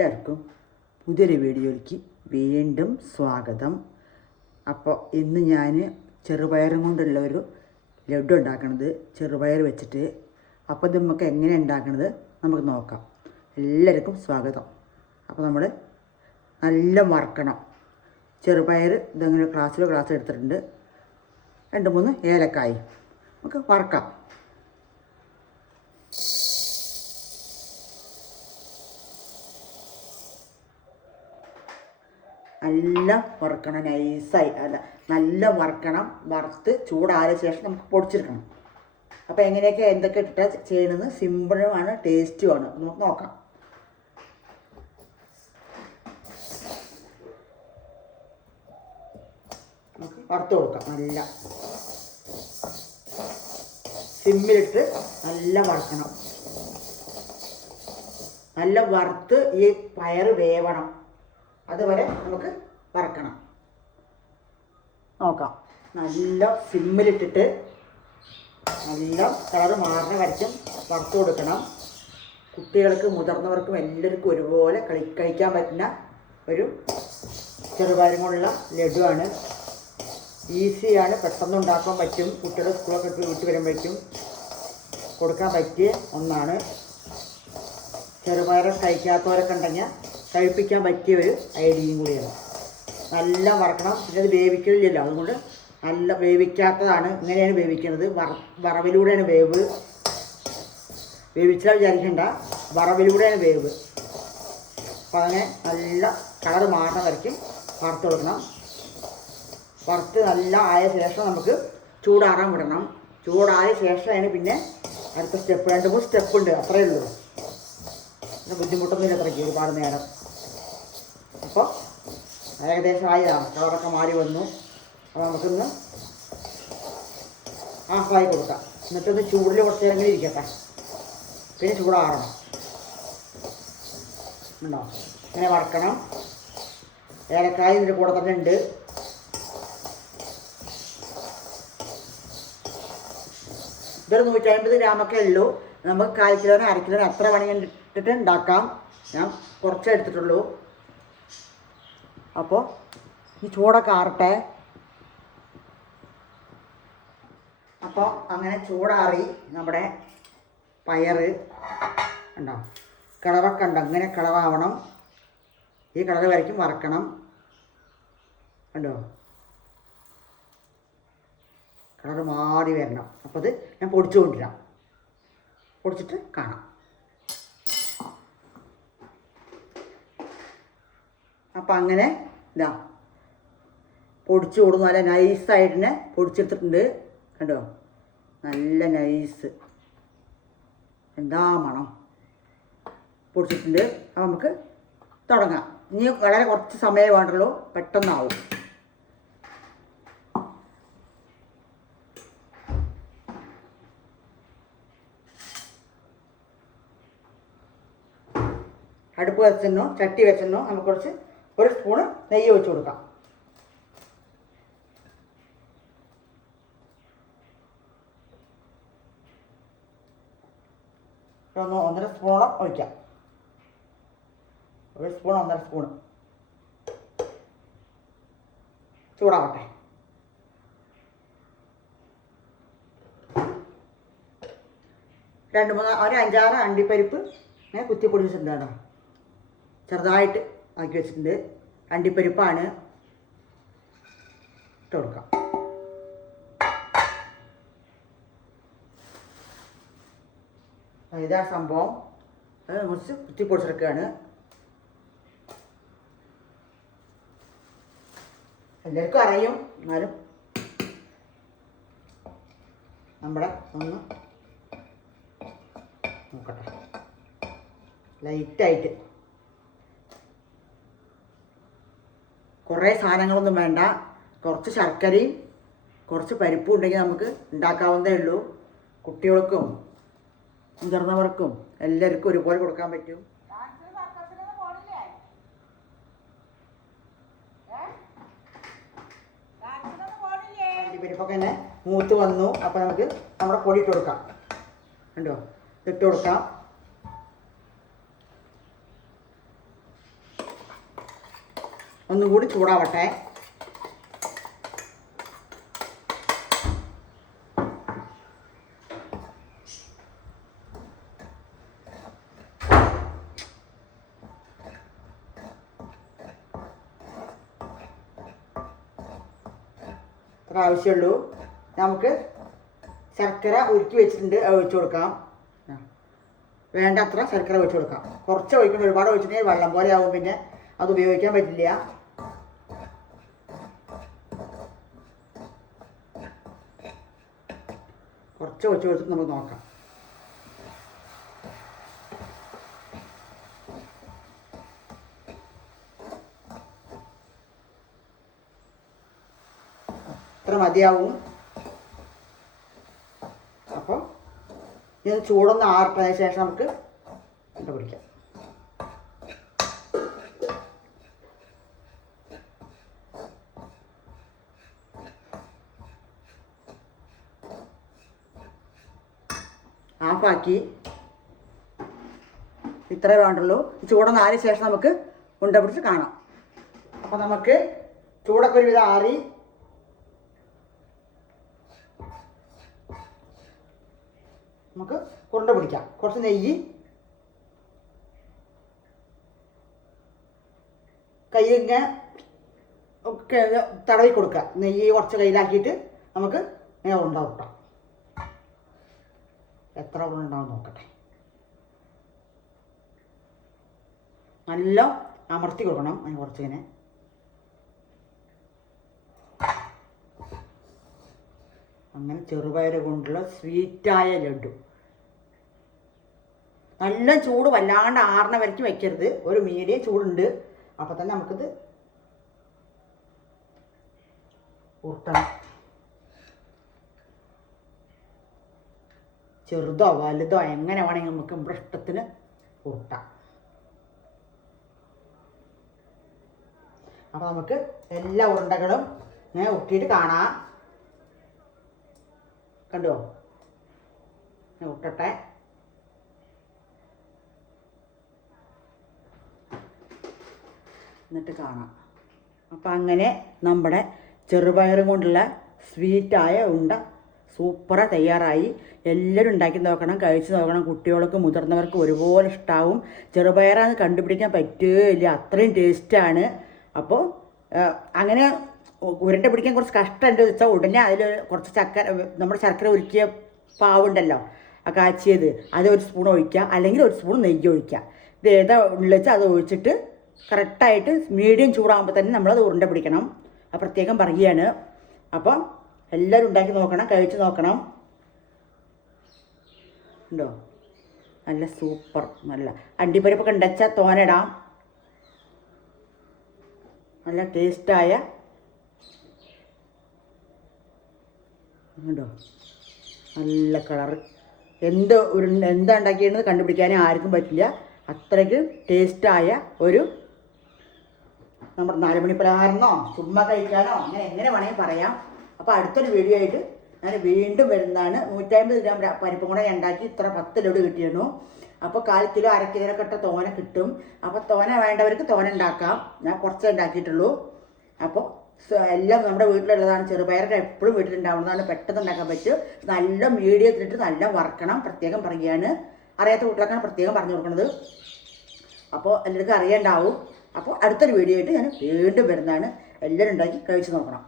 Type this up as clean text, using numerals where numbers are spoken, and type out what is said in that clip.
എല്ലാവർക്കും പുതിയൊരു വീഡിയോയിലേക്ക് വീണ്ടും സ്വാഗതം. അപ്പോൾ ഇന്ന് ഞാൻ ചെറുപയറും കൊണ്ടുള്ള ഒരു ലഡു ഉണ്ടാക്കണത്, ചെറുപയർ വെച്ചിട്ട്. അപ്പോൾ ഇത് നമുക്ക് എങ്ങനെ ഉണ്ടാക്കണത് നമുക്ക് നോക്കാം. എല്ലാവർക്കും സ്വാഗതം. അപ്പോൾ നമ്മൾ നല്ല വറക്കണം. ചെറുപയർ ഇതങ്ങനെ ഗ്ലാസ് എടുത്തിട്ടുണ്ട്. 2-3 ഏലക്കായി നമുക്ക് വറക്കാം. നല്ല വറുക്കണം, നൈസായി അല്ല, നല്ല വറുക്കണം. വറുത്ത് ചൂടായ ശേഷം നമുക്ക് പൊടിച്ചെടുക്കണം. അപ്പോൾ എങ്ങനെയൊക്കെ എന്തൊക്കെ ഇട്ടാൽ ചെയ്യണമെന്ന് സിമ്പിളുമാണ്, ടേസ്റ്റുമാണ്. നമുക്ക് നോക്കാം. നമുക്ക് വറുത്ത് കൊടുക്കാം. നല്ല സിമ്മിലിട്ട് നല്ല വറുക്കണം. നല്ല വറുത്ത് ഈ പയർ വേവണം, അതുവരെ നമുക്ക് വറക്കണം. നോക്കാം. നല്ല സിമ്മിലിട്ടിട്ട് നല്ല കളറ് മാറുന്ന വരയ്ക്കും വറുത്ത് കൊടുക്കണം. കുട്ടികൾക്ക് മുതിർന്നവർക്കും എല്ലാവർക്കും ഒരുപോലെ കഴിക്കാൻ പറ്റുന്ന ഒരു ചെറുപയറും കൊണ്ടുള്ള ലഡുവാണ്. ഈസിയാണ്, പെട്ടെന്ന് ഉണ്ടാക്കാൻ പറ്റും. കുട്ടികൾ സ്കൂളൊക്കെ വിട്ട് വരുമ്പോഴേക്കും കൊടുക്കാൻ പറ്റിയ ഒന്നാണ്. ചെറുപയർ കഴിക്കാത്തവരൊക്കെ ഉണ്ടെങ്കിൽ കഴിപ്പിക്കാൻ പറ്റിയ ഒരു ഐഡിയയും കൂടിയാണ്. നല്ല വറക്കണം. പിന്നെ അത് വേവിക്കില്ലല്ലോ, അതുകൊണ്ട് നല്ല വേവിക്കാത്തതാണ്. ഇങ്ങനെയാണ് വേവിക്കുന്നത്. വറവിലൂടെയാണ് വേവ്. വേവിച്ചാൽ വിചാരിക്കണ്ട, വറവിലൂടെയാണ് വേവ്. അപ്പോൾ അങ്ങനെ നല്ല കളർ മാറുന്ന വരയ്ക്കും വറുത്ത് കൊടുക്കണം. വറുത്ത് നല്ല ആയ ശേഷം നമുക്ക് ചൂടാറാൻ വിടണം. ചൂടായ ശേഷമാണ് പിന്നെ അടുത്ത സ്റ്റെപ്പ്. 2-3 സ്റ്റെപ്പ് ഉണ്ട്, അത്രയേ ഉള്ളൂ. പിന്നെ ബുദ്ധിമുട്ടൊന്നുമില്ല അത്രയ്ക്ക് ഒരുപാട് നേരം. അപ്പോൾ ഏകദേശം ആയതാണ്, കളറൊക്കെ മാറി വന്നു. അപ്പോൾ നമുക്കൊന്ന് ആഫായി കൊടുക്കാം. എന്നിട്ടൊന്ന് ചൂടിൽ കുറച്ച് നേരം ഇരിക്കട്ടെ, പിന്നെ ചൂടാറണം. ഉണ്ടോ? ഇങ്ങനെ വറക്കണം. ഏലക്കായ ഇതിൻ്റെ കൂടെ തന്നെ ഉണ്ട്. ഇതൊരു 150 ഗ്രാമൊക്കെ ഉള്ളൂ. നമുക്ക് 1/4 കിലോനോ 1/2 കിലോനോ അത്ര വേണമെങ്കിൽ ഇട്ടിട്ട് ഉണ്ടാക്കാം. ഞാൻ കുറച്ചേ എടുത്തിട്ടുള്ളൂ. അപ്പോൾ ഈ ചൂടൊക്കെ ആറട്ടെ. അപ്പോൾ അങ്ങനെ ചൂടാറി നമ്മുടെ പയർ ഉണ്ടോ, കളറൊക്കെ ഉണ്ടോ, അങ്ങനെ കളറാവണം. ഈ കളർ വരയ്ക്കും വറക്കണം. കണ്ടോ, കളർ മാറി വരണം. അപ്പോൾ അത് ഞാൻ പൊടിച്ചു കൊണ്ടുവരാം. പൊടിച്ചിട്ട് കാണാം. അപ്പം അങ്ങനെ ഇതാ പൊടിച്ച് കൊടുക്കും. നല്ല നൈസായിട്ട് തന്നെ പൊടിച്ചെടുത്തിട്ടുണ്ട്. കണ്ടോ, നല്ല നൈസ്. എന്താ മണം. പൊടിച്ചിട്ടുണ്ട്. അപ്പം നമുക്ക് തുടങ്ങാം. ഇനി വളരെ കുറച്ച് സമയം വേണ്ടുള്ളൂ, പെട്ടെന്നാവും. അടുപ്പ് വെച്ചെന്നോ ചട്ടി വെച്ചെന്നോ നമുക്ക് കുറച്ച് 1 സ്പൂണ് നെയ്യ് ഒഴിച്ച് കൊടുക്കാം. ഒന്ന് 1.5 സ്പൂണോളം ഒഴിക്കാം. 1 സ്പൂൺ 1.5 സ്പൂണ് ചൂടാവട്ടെ. ഒരു 5-6 അണ്ടിപ്പരിപ്പ് ഞാൻ കുത്തിപ്പൊടി വെച്ചിട്ടുണ്ടാണ്, ചെറുതായിട്ട് ആക്കി വെച്ചിട്ടുണ്ട്. അണ്ടിപ്പരിപ്പാണ്. ഇട്ട് കൊടുക്കാം. ഇതാ സംഭവം. അത് കുറച്ച് കുത്തിപ്പൊടിച്ചെടുക്കുകയാണ്. എല്ലാവർക്കും അറിയും, എന്നാലും നമ്മുടെ ഒന്ന് നോക്കട്ടെ. ലൈറ്റായിട്ട്, കുറേ സാധനങ്ങളൊന്നും വേണ്ട. കുറച്ച് ശർക്കരയും കുറച്ച് പരിപ്പും ഉണ്ടെങ്കിൽ നമുക്ക് ഉണ്ടാക്കാവുന്നതേ ഉള്ളൂ. കുട്ടികൾക്കും മുതിർന്നവർക്കും എല്ലാവർക്കും ഒരുപോലെ കൊടുക്കാൻ പറ്റും. പരിപ്പൊക്കെ തന്നെ മൂത്ത് വന്നു. അപ്പോൾ നമുക്ക് നമ്മുടെ പൊടി ഇട്ട് കൊടുക്കാം. കണ്ടോ, ഇട്ട് കൊടുക്കാം. ഒന്നും കൂടി ചൂടാവട്ടെ. അത്ര ആവശ്യമുള്ളൂ. നമുക്ക് ശർക്കര ഉരുക്കി വെച്ചിട്ടുണ്ട്, അത് ഒഴിച്ചു കൊടുക്കാം. വേണ്ടത്ര ശർക്കര ഒഴിച്ചു കൊടുക്കാം. കുറച്ച് ഒഴിക്കണം, ഒരുപാട് ഒഴിച്ചിട്ടുണ്ടെങ്കിൽ വെള്ളം പോലെ ആവും, പിന്നെ അത് ഉപയോഗിക്കാൻ പറ്റില്ല. കുറച്ച് ഒഴിച്ച് കൊടുത്തിട്ട് നമുക്ക് നോക്കാം. ഇത്ര മതിയാവും. അപ്പോൾ ഇത് ചൂടൊന്ന് ആറിട്ടതിന് ശേഷം നമുക്ക് പിടിക്കാം. ആഫാക്കി. ഇത്രേ വേണ്ടുള്ളൂ. ചൂടൊന്ന് ആറിയ ശേഷം നമുക്ക് ഉണ്ട പിടിച്ച് കാണാം. അപ്പോൾ നമുക്ക് ചൂടൊക്കെ ഒരുവിധം ആറി. നമുക്ക് ഉരുണ്ട പിടിക്കാം. കുറച്ച് നെയ്യ് കയ്യിങ്ങനെ ഒക്കെ തടവി കൊടുക്കുക. നെയ്യ് കുറച്ച് കയ്യിലാക്കിയിട്ട് നമുക്ക് ഇങ്ങനെ ഉണ്ട കിട്ടാം. എത്ര ഉണ്ടാവും നോക്കട്ടെ. നല്ല അമർത്തി കൊടുക്കണം. അതിന് കുറച്ചിങ്ങനെ അങ്ങനെ ചെറുപയർ കൊണ്ടുള്ള സ്വീറ്റായ ലഡു. നല്ല ചൂട് വല്ലാണ്ട് ആറിന വരയ്ക്ക് വയ്ക്കരുത്. ഒരു മീഡിയം ചൂടുണ്ട്. അപ്പം തന്നെ നമുക്കിത് ഉരുട്ടണം. ചെറുതോ വലുതോ എങ്ങനെ വേണമെങ്കിൽ നമുക്ക് നമ്മുടെ ഇഷ്ടത്തിന് ഉരുട്ടാം. അപ്പോൾ നമുക്ക് എല്ലാ ഉരുണ്ടകളും ഇങ്ങനെ ഉരുട്ടിയിട്ട് കാണാം. കണ്ടോ? ഉരുട്ടട്ടെ. എന്നിട്ട് കാണാം. അപ്പം അങ്ങനെ നമ്മുടെ ചെറുപയറും കൊണ്ടുള്ള സ്വീറ്റായ ഉണ്ട സൂപ്പറാ തയ്യാറായി. എല്ലാവരും ഉണ്ടാക്കി നോക്കണം, കഴിച്ച് നോക്കണം. കുട്ടികൾക്ക് മുതിർന്നവർക്ക് ഒരുപോലെ ഇഷ്ടാവും. ചെറുപയറാന്ന് കണ്ടുപിടിക്കാൻ പറ്റുകയില്ല, അത്രയും ടേസ്റ്റാണ്. അപ്പോൾ അങ്ങനെ ഉരുണ്ട പിടിക്കാൻ കുറച്ച് കഷ്ടമുണ്ട് വെച്ചാൽ ഉടനെ അതിൽ കുറച്ച് നമ്മുടെ ശർക്കര ഉരുക്കിയ പാവുണ്ടല്ലോ, ആ കാച്ചിയത്, അത് ഒരു സ്പൂൺ ഒഴിക്കുക, അല്ലെങ്കിൽ ഒരു സ്പൂൺ നെയ്യ് ഒഴിക്കുക. ഇത് ഏതാ ഉള്ളിച്ചാൽ അത് ഒഴിച്ചിട്ട് കറക്റ്റായിട്ട് മീഡിയം ചൂടാകുമ്പോൾ തന്നെ നമ്മളത് ഉരുണ്ട പിടിക്കണം. അത് പ്രത്യേകം പറയുകയാണ്. അപ്പോൾ എല്ലാവരും ഉണ്ടാക്കി നോക്കണം, കഴിച്ച് നോക്കണം. ഉണ്ടോ? നല്ല സൂപ്പർ. നല്ല അണ്ടിപ്പരിപ്പൊക്കെ ഉണ്ടച്ചാൽ തോനയിടാം. നല്ല ടേസ്റ്റായ ഉണ്ടോ? നല്ല കളറ്. എന്താ ഉണ്ടാക്കിയെന്ന് കണ്ടുപിടിക്കാനേ ആർക്കും പറ്റില്ല. അത്രയ്ക്ക് ടേസ്റ്റായ ഒരു നമ്മുടെ 4 മണി പലഹാരമോ ചുമ്മാ കഴിക്കാനോ അങ്ങനെ എങ്ങനെ വേണമെങ്കിൽ പറയാം. അപ്പോൾ അടുത്തൊരു വീഡിയോ ആയിട്ട് ഞാൻ വീണ്ടും വരുന്നതാണ്. 150 ഗ്രാം പരിപ്പും കൂടെ ഉണ്ടാക്കി ഇത്ര 10 ലഡു കിട്ടിയിരുന്നു. അപ്പോൾ 1/4 കിലോ 1/2 കിലോയൊക്കെ ഇട്ട തോന കിട്ടും. അപ്പോൾ തോന വേണ്ടവർക്ക് തോന ഉണ്ടാക്കാം. ഞാൻ കുറച്ചേ ഉണ്ടാക്കിയിട്ടുള്ളൂ. അപ്പോൾ എല്ലാം നമ്മുടെ വീട്ടിലുള്ളതാണ്. ചെറുപയറൊക്കെ എപ്പോഴും വീട്ടിലുണ്ടാവുന്നതാണ്, പെട്ടെന്ന് ഉണ്ടാക്കാൻ പറ്റും. നല്ല മീഡിയത്തിലിട്ട് നല്ല വറക്കണം, പ്രത്യേകം പറയുകയാണ്. അറിയാത്ത വീട്ടിലൊക്കെയാണ് പ്രത്യേകം പറഞ്ഞു കൊടുക്കുന്നത്. അപ്പോൾ എല്ലാവർക്കും അറിയണ്ടാവും. അപ്പോൾ അടുത്തൊരു വീഡിയോ ആയിട്ട് ഞാൻ വീണ്ടും വരുന്നതാണ്. എല്ലാവരും ഉണ്ടാക്കി കഴിച്ച് നോക്കണം.